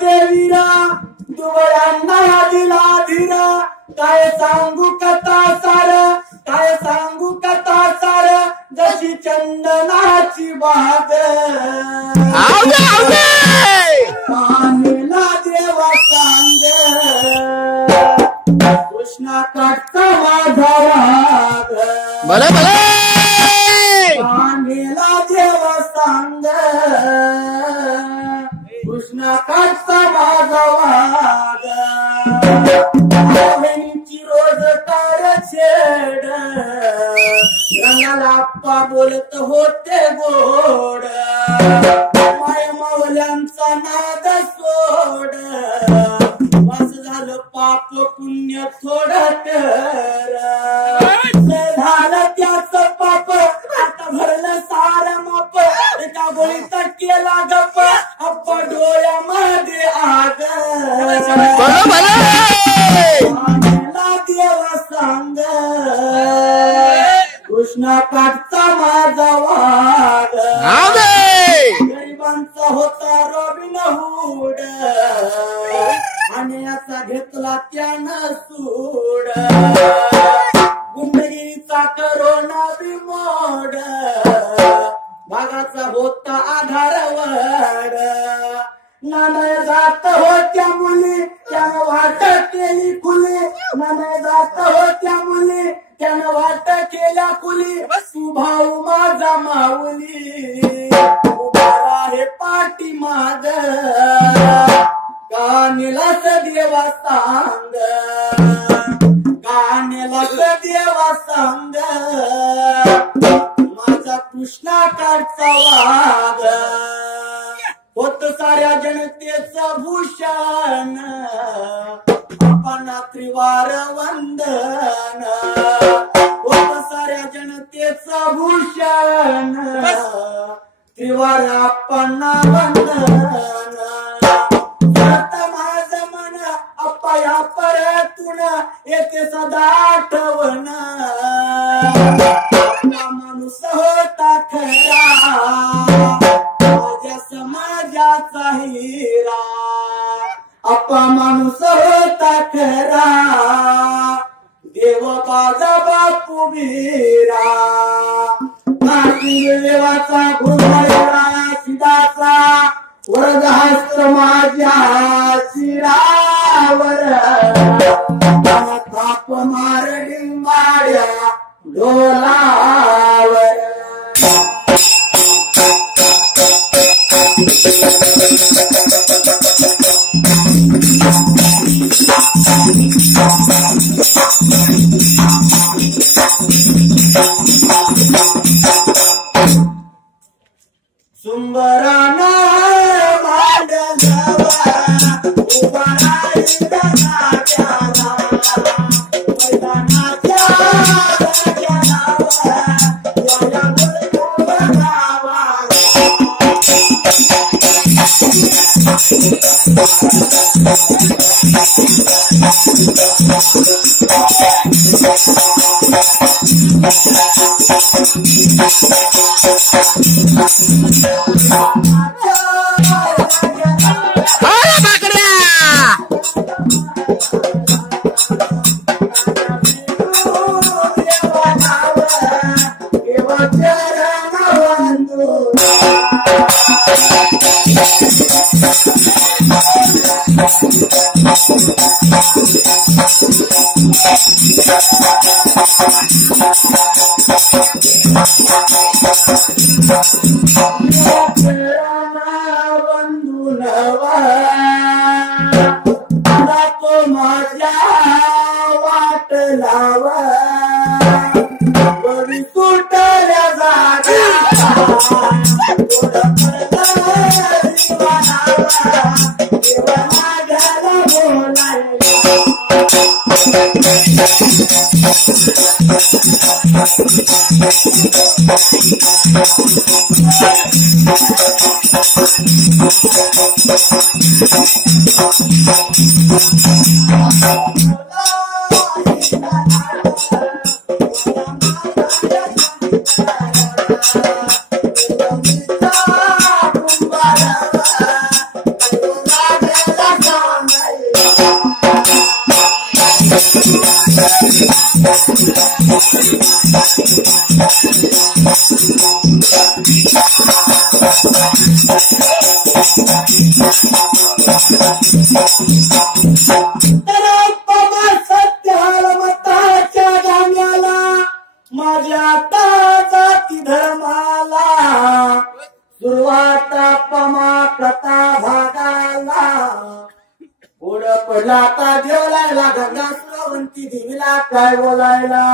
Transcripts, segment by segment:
देवीरा दुबळ्यांना दिला धीरा काय सांगू कथा सार काय सांगू कथा सार जशी चंदनाची बाग पाणीला देवा सांग कृष्णा काटचा माझा वाघ भले भले पाणीला देवा सांग कृष्णा काटचा माझा वाघ रोज कार छेड रंगाला आप्पा बोलत होते गोड माय मावल्यांचा नाद सोड बस झालं पाप पुण्य थोडं तर झालं त्याच पाप आता भरलं सार माप एका गोळीत केला गप्प अप्पा डोळ्यामध्ये आग देवा सांग कृष्णा काटचा माझा वाघ गरिबांचा होता रॉबिन हुड आणि याचा घेतला त्यानं सूड गुंडगिरीचा करोना बिमोड भागाचा होता आधारवड नाणे जात होत्या मुली त्यानं वाट केली खुली नाणे जात होत्या मुली त्यानं वाट केल्या खुली तू भाऊ माझा माऊली उभा आहे पाठी माग कानेलाच देवा सांग कानेलाच देवा सांग माझा कृष्णा काटचा वाघ होत साऱ्या जनतेचं भूषण आपण त्रिवार वंदन होत साऱ्या जनतेचं भूषण त्रिवार आपण वंदन माझ मन अप्पा परतून येते सदा आठवण माणूस होता खरा माझ्या समाजाचा हिरा अप्पा माणूस होता खरा देव बाजा बापू वीरा देवाचा घोडा सिदाचा वरद हस्त माझ्या शिरावर थाप मार डिंबाड्या डोलावर सुंदराना बंधू नवा माझ्या वाट लावा बरी सुटल्या माझ्या आता जाती धर्माला सुरुवात पमा कथा भागाला पुढ पडला आता देव लागला गंगा सुरवंती देवीला काय बोलायला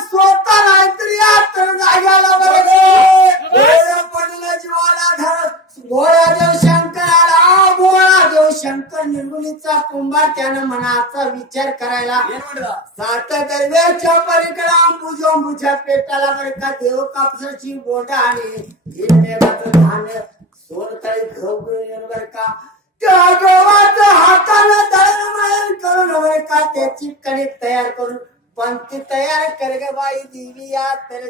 स्वतः नाहीतरी जाग्याला पडलं जीवाला धर गोळा देव शंकराला गोळा देव शंकर निर्गुणीचा कुंभार त्यानं मनाचा विचार करायला सात दरवेच्या पलीकडे अंबुजोंबुच्या पेटाला बरं का देव कापसाची बोंडा आणि धान्य सोनकाळी घाऊ बरं का त्या गव्हाचं हातानं दळणवळण करून बरं का त्याची कणिक तयार करून पंक्ती तयार कर ग बाई देवी या तर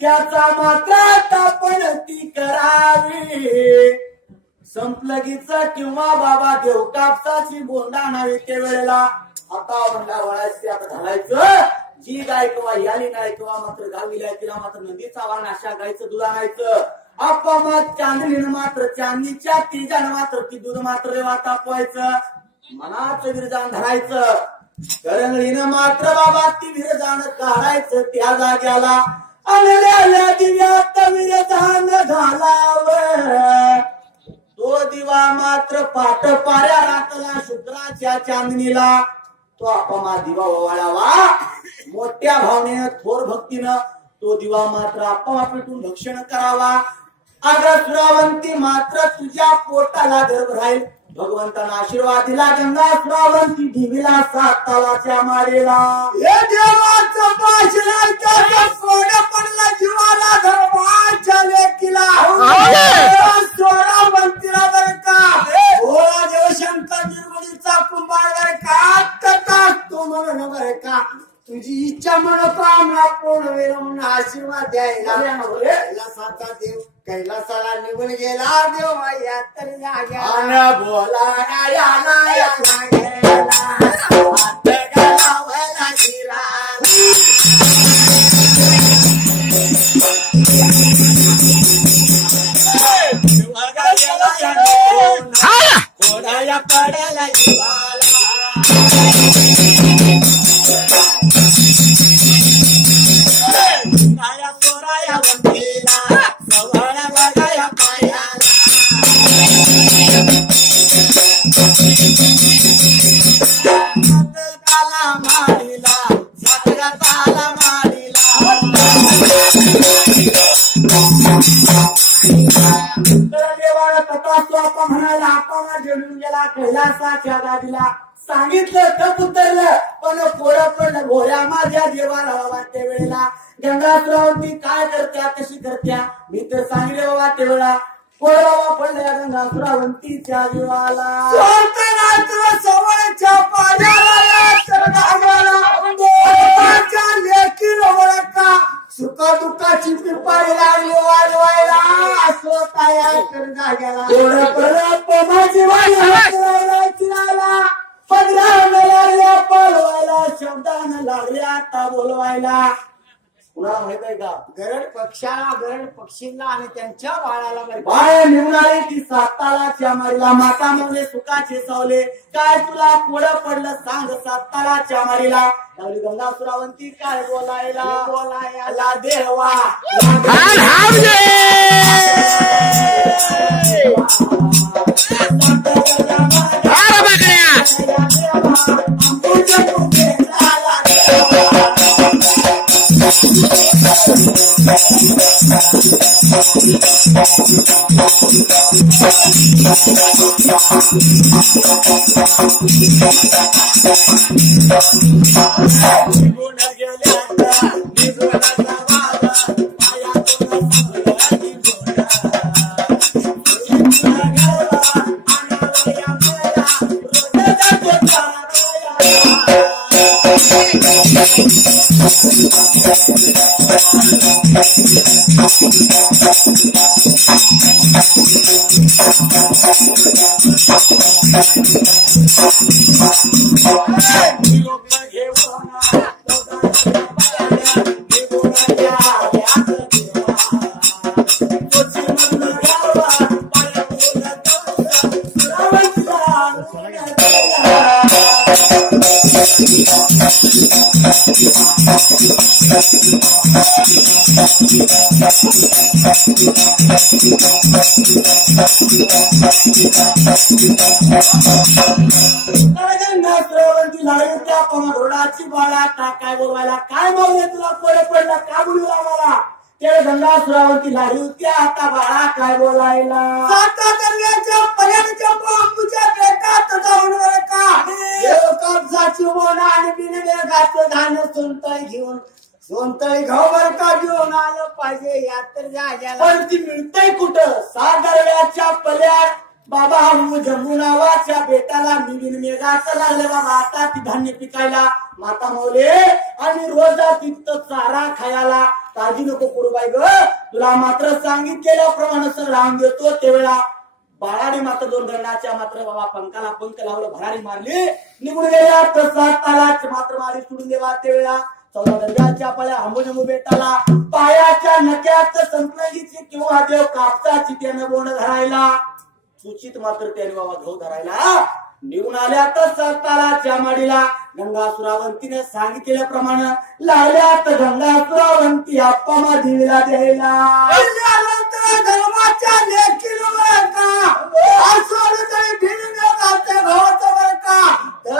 त्याचा मात्र तापणती करावी संपलगीचा किंवा बाबा देव कापसाची बोंडा आणावी त्या वेळेला आता बोंडा वळायची आता घालायचं जी गाय किंवा याली नाही किंवा मात्र गावीला तिला मात्र नदीचा वाण अशा गायचं दूध आणायचं आपा मग चांदणीनं मात्र चांदणीच्या तिजानं मात्र ती दूध मात्र रेवा तापवायचं मनाचं विरजान धरायचं करंगळीनं मात्र बाबा ती विरजान काढायचं त्या जाग्याला आणलेल्या दिव्यात विरजान घालावं तो दिवा मात्र पाट पाऱ्या रातला शुक्राच्या चांदणीला तो आपमा दिवा ओवाळावा मोठ्या भावनेनं थोर भक्तीनं तो दिवा मात्र आपमा पेटून भक्षण करावा अग्रसुरावंती मात्र तुझ्या पोटाला गर्भ राहील भगवंतानं आशीर्वाद दिला गंगा सुरावंती देवीला सात तालाच्या मारेला हे देवाचं पाशराच्या सोनं पडला जीवाला धर्माच्या लेकीला सोरावंतीला बरं का भोळा देव शंकर निर्गुणीचा कुंभार बरं का तथा तो म्हणून बरं का तुझी इच्छा मनोकामना पूर्ण वेळ म्हणून आशीर्वाद द्यायला साता देव कैलासाला निघून गेला देव माया तर जाग्या बोला घोडाया पडायला जीवाला सोराया वंतीला सवळा बघाया पायाला काला माडीला सातगा ताला माडीला देवाला कथा स्वतः म्हणाला आपण जळून गेला कैलासाच्या गादीला सांगितलं तप उतरलं पण पोळं पडलं भोळ्या माझ्या देवाला बाबा त्या वेळेला गंगा सुरावंती काय करत्या कशी करत्या मी तर सांगितले बाबा त्या वेळा पोळं बाबा पडल्या गंगा सुरावंतीच्या जीवाला सवळच्या का सुख दुःखाची पिपारी लागली वाजवायला पदरानं लागल्या पळवायला शब्दानं लागल्या आता बोलवायला कुणाला माहित आहे का? गरड पक्षींना आणि त्यांच्या बाळाला बाळ निघून आली ती साताराच्या मारीला. माता म्हणजे सुखाचे सावले काय तुला पुढं पडलं सांग साताराच्या मारीला. लागली गंगा सुरावंती काय बोलायला देवा घोडाची बाळा काय बोलवायला काय बोलले तुला पुढे पडला का बोलू मला ते गंगा सुरावरती लाडी होती आता बाळा काय बोलायला साता दर्याच्या पर्यंतच्या बांबूच्या बेटात जाऊन वर का कब्जाची बोना आणि बिनवेगाचं धान्य सोनतळी घावर का घेऊन आलं पाहिजे या तर जाग्याला. पण ती मिळतंय कुठं? सागरव्याच्या पल्यात बाबा जम्मू नावाच्या बेटाला निविन मेघाचं लागले बाबा आता ती धान्य पिकायला माता मौले आणि रोजा तिथं चारा खायला. काळजी नको करू बाई ग तुला मात्र सांगितलेल्याप्रमाणे सर राहून देतो तेवेळा बाळाने मात्र दोन गंडाच्या मात्र बाबा पंखाला पंख लावलं भरारी मारली निघून गेल्या तर तालाच मात्र मारी सोडून देवा तेवेळा 14 दर्याच्या पळ्या आंबोजमू बेटाला पायाच्या नक्यात संतनगीची किंवा देव कापसाची त्यानं बोंड धरायला सूचित मात्र त्याने बाबा गहू धरायला निघून आल्या तर साताराच्या माडीला. गंगा सुरावंतीने सांगितल्याप्रमाणे लागल्या तर गंगा सुरावंती आप्पा देवीला द्यायला धर्माच्या लेखीवर का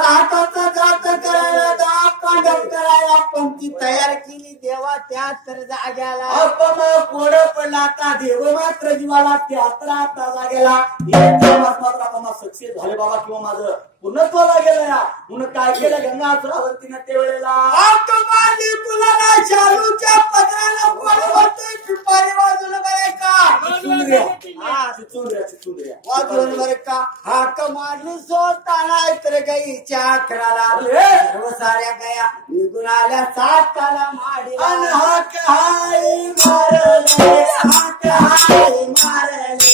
हाताचा जात करायला कांडप करायला पंक्ती तयार केली देवा त्या तर जाग्याला. आप्पा कोड पडला आता देव मात्र जीवाला त्यात्र आता जागेला. मात्र सक्सेस झाले बाबा किंवा माझं पूर्णत्वाला गेलं या म्हणून काय केलं गंगा सुरावंतीनं ते वेळेला शालूच्या पत्राला सुपारी वाजवलं बरे वाजवून बरे का हाक मारली सोताना तर गाईच्या आखराला सर्व साऱ्या गया निघून आल्या साताला माडी हाक हाय मारले हाक हाय मारले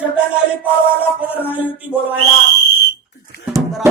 शब्दांनी पावाला पडणार होती बोलवायला तर